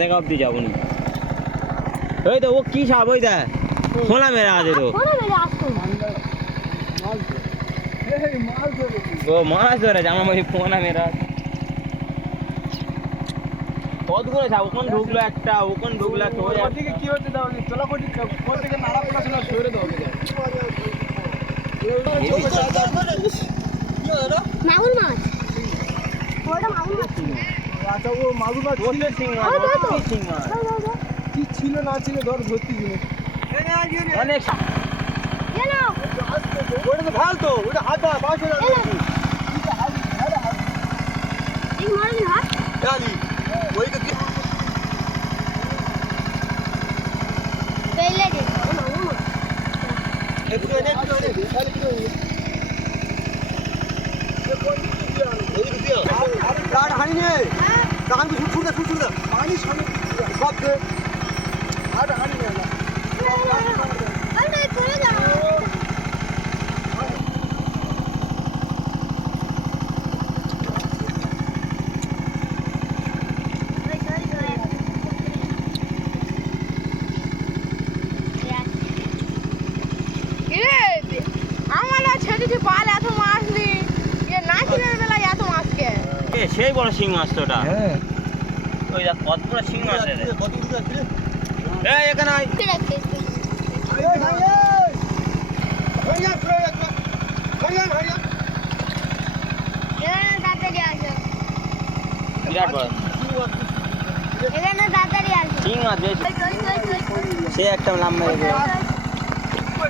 দেখা অব্দি যাবো না। ওই তো ও কি সাপ ওই দেখ খোলা মেরে আছে তো ও মাছ ধরে জামা মাঝে ফোনা মেরা কতগুলো সাপ ওখান ঢুকলো একটা ওখান ঢুকলো একটা ওদিকে কি হচ্ছে দাও তোলা কোটি কোন থেকে নাড়া পোনা ছিল সরে দাও মাগুর মাছ ওটা মাগুর মাছ আচ্ছা ও মাগুর মাছ ওটা শিং মাছ কি শিং মাছ কি ছিল না ছিল ধর ধরতে দিনে অনেক কেন ওটা তো ভাল তো ওটা হাত দা পাশ হয়ে যাবে এই মারবি হাত গালি ওই তো পেলে দে মাগুর মাছ একটু এনে খালি কি আর হানি নে কান তো ছুট দে পানি সামনে সব দে আর হানি নে আরে করে যা সেই বড় শিং মাছ তো ওটা হ্যাঁ ওই দেখ কত বড় শিং মাছ রে এই এখানে আয় বিরাট বড় শিং মাছ বেশি সে একটা লাম্বা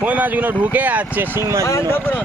ওই মাছগুলো ঢুকে আছে শিং মাছগুলো